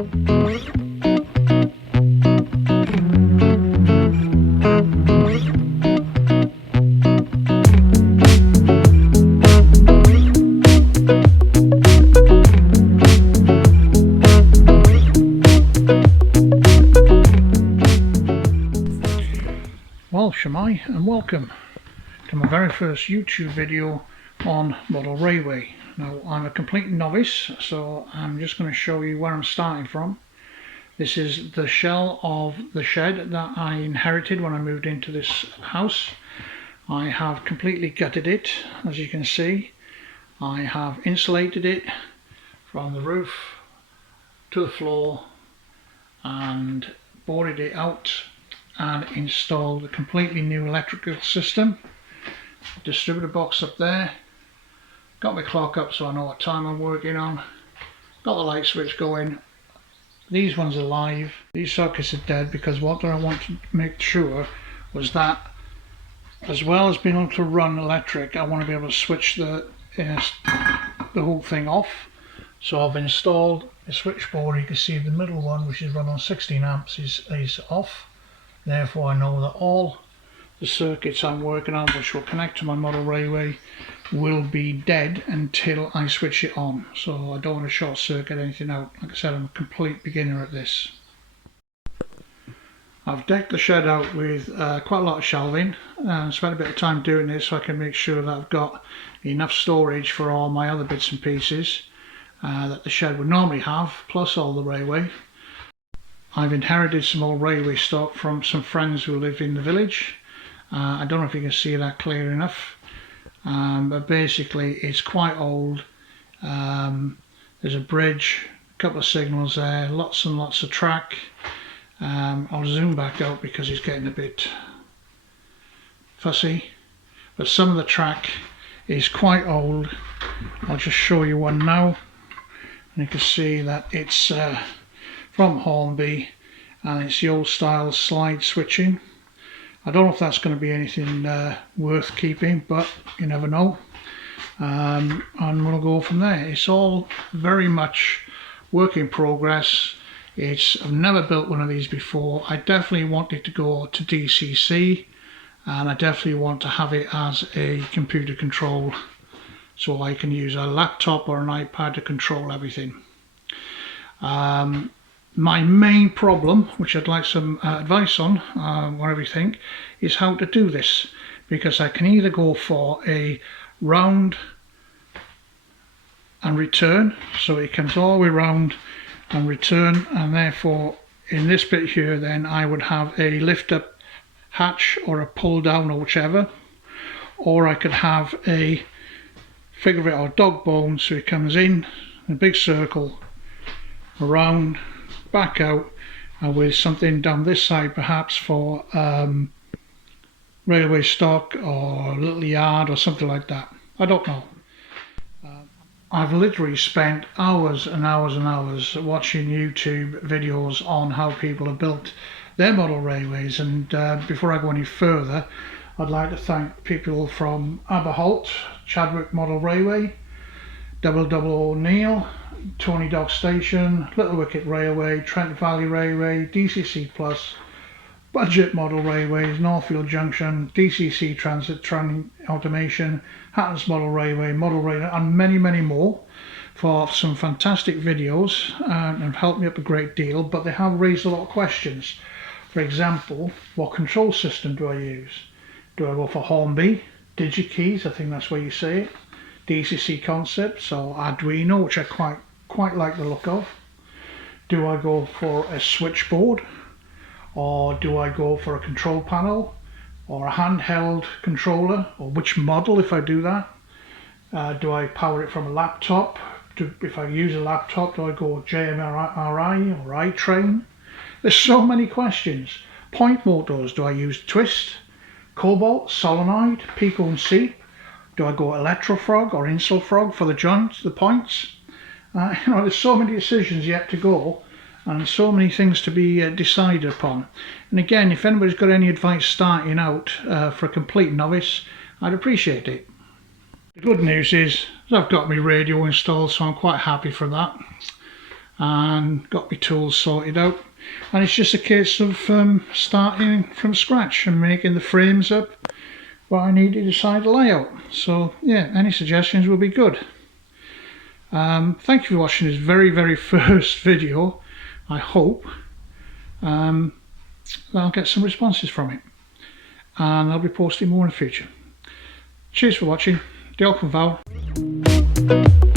Well, Shamai, and welcome to my very first YouTube video on model railway. Now, I'm a complete novice, so I'm just going to show you where I'm starting from. This is the shell of the shed that I inherited when I moved into this house. I have completely gutted it, as you can see. I have insulated it from the roof to the floor and boarded it out and installed a completely new electrical system. Distributor box up there, got my clock up so I know what time I'm working on, got the light switch going. These ones are live, these sockets are dead, because what I want to make sure was that as well as being able to run electric, I want to be able to switch the whole thing off. So I've installed a switchboard. You can see the middle one, which is run on 16 amps, is off. Therefore I know that all the circuits I'm working on, which will connect to my model railway, will be dead until I switch it on. So I don't want to short circuit anything out. Like I said, I'm a complete beginner at this. I've decked the shed out with quite a lot of shelving and spent a bit of time doing this so I can make sure that I've got enough storage for all my other bits and pieces that the shed would normally have, plus all the railway. I've inherited some old railway stock from some friends who live in the village. I don't know if you can see that clear enough, but basically it's quite old. There's a bridge, a couple of signals there, lots and lots of track. I'll zoom back out because it's getting a bit fussy, but some of the track is quite old. I'll just show you one now, and you can see that it's from Hornby, and it's the old style slide switching. I don't know if that's going to be anything worth keeping, but you never know. And we'll go from there. It's all very much work in progress. I've never built one of these before. I definitely want it to go to DCC, and I definitely want to have it as a computer control, so I can use a laptop or an iPad to control everything. My main problem, which I'd like some advice on, whatever you think, is how to do this, because I can either go for a round and return, so it comes all the way round and return, and therefore in this bit here then I would have a lift up hatch or a pull down or whichever, or I could have a figure it out dog bone, so it comes in a big circle around, back out, and with something down this side perhaps for railway stock or a little yard or something like that. I don't know. I've literally spent hours and hours and hours watching YouTube videos on how people have built their model railways, and before I go any further, I'd like to thank people from Aberholt, Chadwick Model Railway, 000 O'Neill, Tony Dock Station, Little Wicket Railway, Trent Valley Railway, DCC Plus, Budget Model Railways, Northfield Junction, DCC Transit Train Automation, Hattons Model Railway, and many, many more for some fantastic videos and have helped me up a great deal, but they have raised a lot of questions. For example, what control system do I use? Do I go for Hornby, DigiKeys, I think that's where you say it, DCC Concepts, or Arduino, which I quite like the look of? Do I go for a switchboard, or do I go for a control panel or a handheld controller, or which model if I do that? Do I power it from a laptop? If I use a laptop, do I go JMRI or iTrain? There's so many questions. Point motors, do I use twist, cobalt, solenoid, pico and seep? Do I go electrofrog or insulfrog for the joints, the points? There's so many decisions yet to go, and so many things to be decided upon. And again, if anybody's got any advice starting out for a complete novice, I'd appreciate it. The good news is I've got my radio installed, so I'm quite happy for that. and got my tools sorted out, and it's just a case of starting from scratch and making the frames up what I need to decide the layout. So yeah, any suggestions will be good. Thank you for watching this very first video. I hope that I'll get some responses from it, and I'll be posting more in the future. Cheers for watching. Diolch yn fawr.